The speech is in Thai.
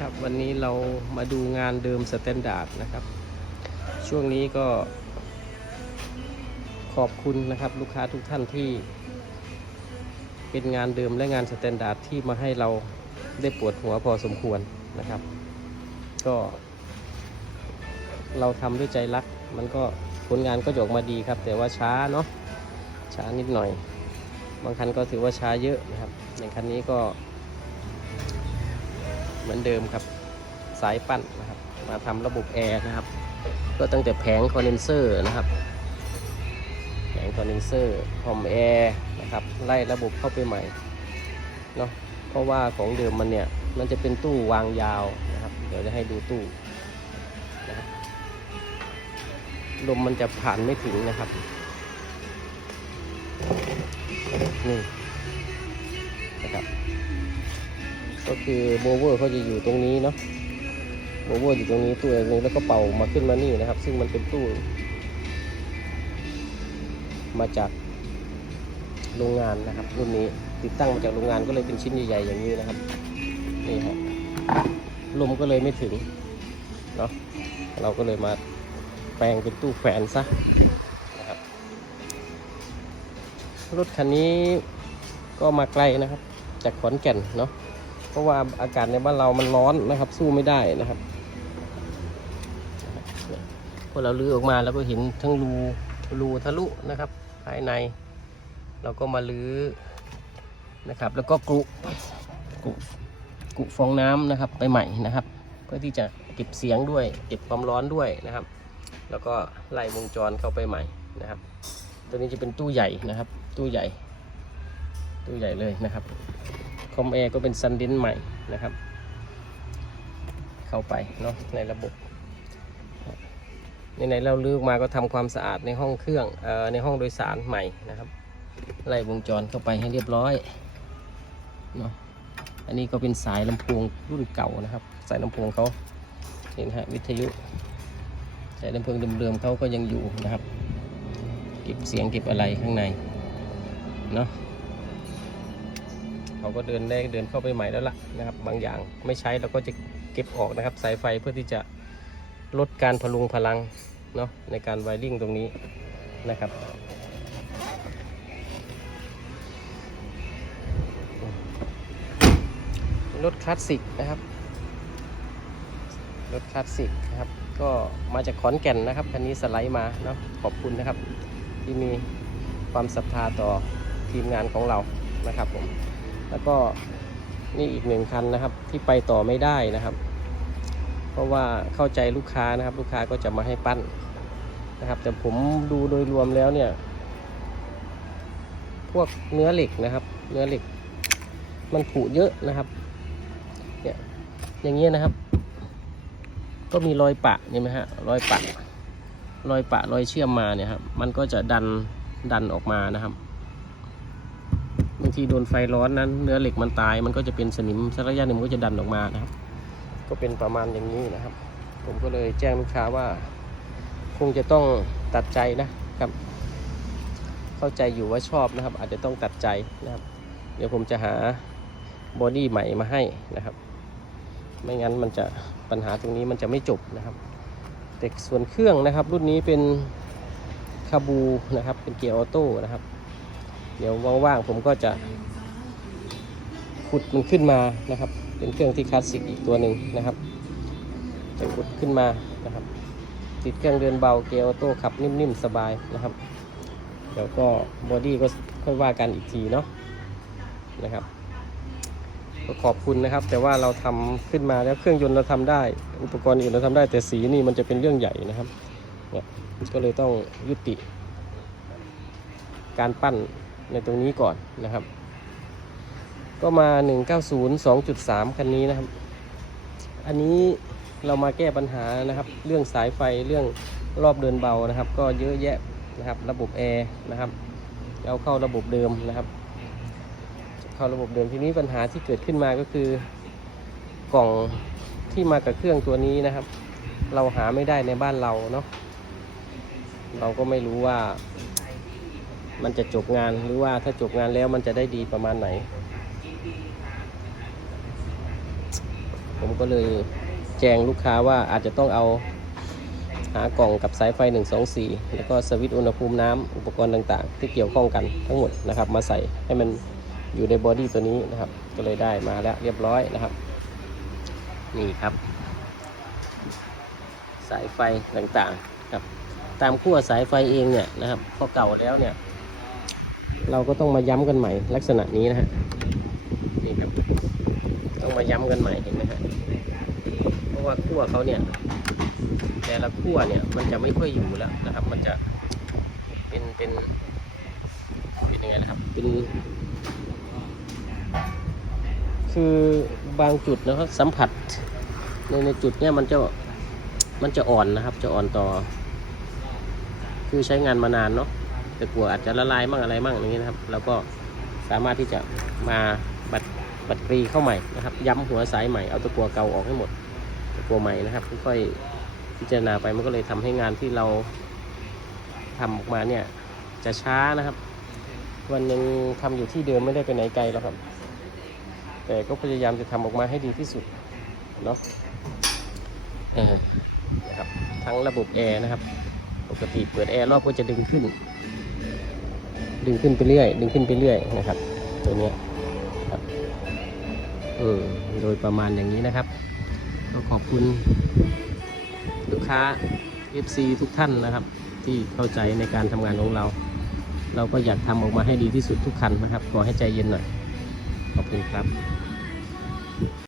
ครับวันนี้เรามาดูงานเดิมสแตนดาร์ดนะครับ ช่วงนี้ก็ขอบคุณนะครับลูกค้าทุกท่านที่ เป็นงานเดิมและงานสแตนดาร์ดที่มาให้เราได้ปวดหัวพอสมควรนะครับ ก็ เราทำด้วยใจรัก มันก็ผลงานก็จะออกมาดีครับ แต่ว่าช้าเนาะช้านิดหน่อย บางคันก็ถือว่าช้าเยอะนะครับอย่างคันนี้ก็ เหมือนเดิมครับ สายปั้นนะครับ มาทำระบบแอร์นะครับ ก็ตั้งแต่แผงคอนเดนเซอร์นะครับแผงคอนเดนเซอร์หอมแอร์นะครับไล่ระบบเข้าไปใหม่เนาะเพราะว่าของเดิมมันเนี่ยมันจะเป็นตู้วางยาวนะครับ เดี๋ยวจะให้ดูตู้นะครับลมมันจะผ่านไม่ถึงนะครับนี่นะครับ ก็คือโบเวอร์เขาจะอยู่ตรงนี้เนาะโบเวอร์อยู่ตรงนี้ตู้ตรงนี้แล้วก็เป่ามาขึ้นมานี่นะครับ ซึ่งมันเป็นตู้ มาจากโรงงานนะครับรุ่นนี้ติดตั้งมาจากโรงงานก็เลยเป็นชิ้นใหญ่ๆอย่างนี้นะครับนี่ฮะลมก็เลยไม่ถึงเนาะเราก็เลยมาแปลงเป็นตู้แขวนซะนะครับรถคันนี้ก็มาไกลนะครับ จากขอนแก่นเนาะ ราะว่าอากาศในบ้านเรามันร้อนนะครับ สู้ไม่ได้นะครับพอเราลื้อออกมาแล้วก็เห็นทั้งรูรูทะลุนะครับ ภายใน เราก็มาลื้อนะครับ แล้วก็กรุกรุกรุฟองน้ำนะครับไปใหม่นะครับ เพื่อที่จะเก็บเสียงด้วย เก็บความร้อนด้วยนะครับ แล้วก็ไล่วงจรเข้าไปใหม่นะครับ ตัวนี้จะเป็นตู้ใหญ่นะครับ ตู้ใหญ่ ตู้ใหญ่เลยนะครับ คอมแอร์ก็เป็นซันดินใหม่นะครับ เข้าไปเนาะในระบบในๆเราลือกมาก็ทำความสะอาดในห้องเครื่องออในห้องโดยสารใหม่นะครับ ไล่วงจรเข้าไปให้เรียบร้อยเนาะอันนี้ก็เป็นสายลำโพงรุ่นเก่านะครับ สายลำโพงเขาเห็นฮะวิทยุสายลำโพงเดิมๆเขาก็ยังอยู่นะครับ เก็บเสียงเก็บอะไรข้างในเนาะ เขาก็เดินได้เดินเข้าไปใหม่แล้วล่ะนะครับ บางอย่างไม่ใช้เราก็จะเก็บออกนะครับ สายไฟเพื่อที่จะลดการพลุงพลังเนาะในการไวริ่งตรงนี้นะครับรถคลาสสิกนะครับ รถคลาสสิกนะครับ ก็มาจากขอนแก่นนะครับคันนี้สไลด์มาเนาะขอบคุณนะครับ ที่มีความศรัทธาต่อทีมงานของเรานะครับผม แล้วก็นี่อีกหนึ่งคันนะครับที่ไปต่อไม่ได้นะครับ เพราะว่าเข้าใจลูกค้านะครับ ลูกค้าก็จะมาให้ปั้นนะครับ แต่ผมดูโดยรวมแล้วเนี่ย พวกเนื้อเหล็กนะครับ เนื้อเหล็ก มันผุเยอะนะครับเนี่ยอย่างเงี้ยนะครับ ก็มีรอยปะเห็นไหมฮะรอยปะรอยปะรอยเชื่อมมาเนี่ยครับ มันก็จะดันดันออกมานะครับางทีโดนไฟร้อนนั้น เนื้อเหล็กมันตาย มันก็จะเป็นสนิมสักระยะหนึ่งมันก็จะดันออกมานะครับ ก็เป็นประมาณอย่างนี้นะครับ ผมก็เลยแจ้งลูกค้าว่า คงจะต้องตัดใจนะครับ เข้าใจอยู่ว่าชอบนะครับ อาจจะต้องตัดใจนะครับ เดี๋ยวผมจะหาบอดี้ใหม่มาให้นะครับ ไม่งั้นมันจะปัญหาตรงนี้มันจะไม่จบนะครับแต่ส่วนเครื่องนะครับ รุ่นนี้เป็นคาบูนะครับ เป็นเกียร์ออโต้นะครับ เดี๋ยวว่างๆผมก็จะขุดมันขึ้นมานะครับ เป็นเครื่องที่คลาสสิกอีกตัวหนึ่งนะครับ จะขุดขึ้นมานะครับ ติดเครื่องเดินเบาเกียร์ออโต้ขับนิ่มๆสบายนะครับ เดี๋ยวก็บอดี้ก็ค่อยว่ากันอีกทีเนาะนะครับก็ขอบคุณนะครับ แต่ว่าเราทำขึ้นมาแล้วเครื่องยนต์เราทำได้ อุปกรณ์อื่นเราทำได้แต่สีนี่มันจะเป็นเรื่องใหญ่นะครับเนี่ยก็เลยต้องยุติการปั้น ในตรงนี้ก่อนนะครับ ก็มา 190 2.3 คันนี้นะครับ อันนี้เรามาแก้ปัญหานะครับ เรื่องสายไฟเรื่องรอบเดินเบานะครับ ก็เยอะแยะนะครับ ระบบแอร์นะครับเอาเข้าระบบเดิมนะครับ เข้าระบบเดิมทีนี้ปัญหาที่เกิดขึ้นมาก็คือกล่องที่มากับเครื่องตัวนี้นะครับ เราหาไม่ได้ในบ้านเราเนาะเราก็ไม่รู้ว่า มันจะจบงานหรือว่าถ้าจบงานแล้วมันจะได้ดีประมาณไหน ผมก็เลยแจ้งลูกค้าว่าอาจจะต้องเอาหากล่องกับสายไฟ 124 แล้วก็สวิตช์อุณหภูมิน้ำอุปกรณ์ต่างๆ ที่เกี่ยวข้องกันทั้งหมดนะครับมาใส่ให้มันอยู่ในบอดี้ตัวนี้นะครับ ก็เลยได้มาแล้วเรียบร้อยนะครับ นี่ครับ สายไฟต่างๆครับตามขั้วสายไฟเองเนี่ยนะครับพอเก่าแล้วเนี่ย เราก็ต้องมาย้ำกันใหม่ ลักษณะนี้นะฮะนี่ครับ ต้องมาย้ำกันใหม่เห็นไหมฮะเพราะว่าขั้วเขาเนี่ย แต่ละขั้วเนี่ยมันจะไม่ค่อยอยู่แล้วนะครับ มันจะเป็นเป็นเป็นยังไงนะครับ เป็นคือบางจุดนะครับสัมผัสในในจุดเนี่ยมันจะมันจะอ่อนนะครับ จะอ่อนต่อ คือใช้งานมานานเนาะ ต่กลัวอาจจะละลายมั่งอะไรมั่งอย่างนี้นะครับเราก็สามารถที่จะมาบัดบัดกรีเข้าใหม่นะครับ ย้ำหัวสายใหม่เอาตะกัวเก่าออกให้หมดตะกัวใหม่นะครับค่อยๆพิจารณาไปมันก็เลยทำให้งานที่เราทำออกมาเนี่ยจะช้านะครับ วันหนึ่งทำอยู่ที่เดิมไม่ได้ไปไหนไกลแล้วครับ แต่ก็พยายามจะทำออกมาให้ดีที่สุดเนาะเออนะครับทั้งระบบแอร์นะครับ ปกติเปิดแอร์รอบก็จะดึงขึ้น ดึงขึ้นไปเรื่อย ดึงขึ้นไปเรื่อยนะครับ ตัวนี้ครับเออโดยประมาณอย่างนี้นะครับก็ขอบคุณลูกค้า FC ทุกท่านนะครับ ที่เข้าใจในการทำงานของเรา เราก็อยากทำออกมาให้ดีที่สุดทุกคันนะครับขอให้ใจเย็นหน่อย ขอบคุณครับ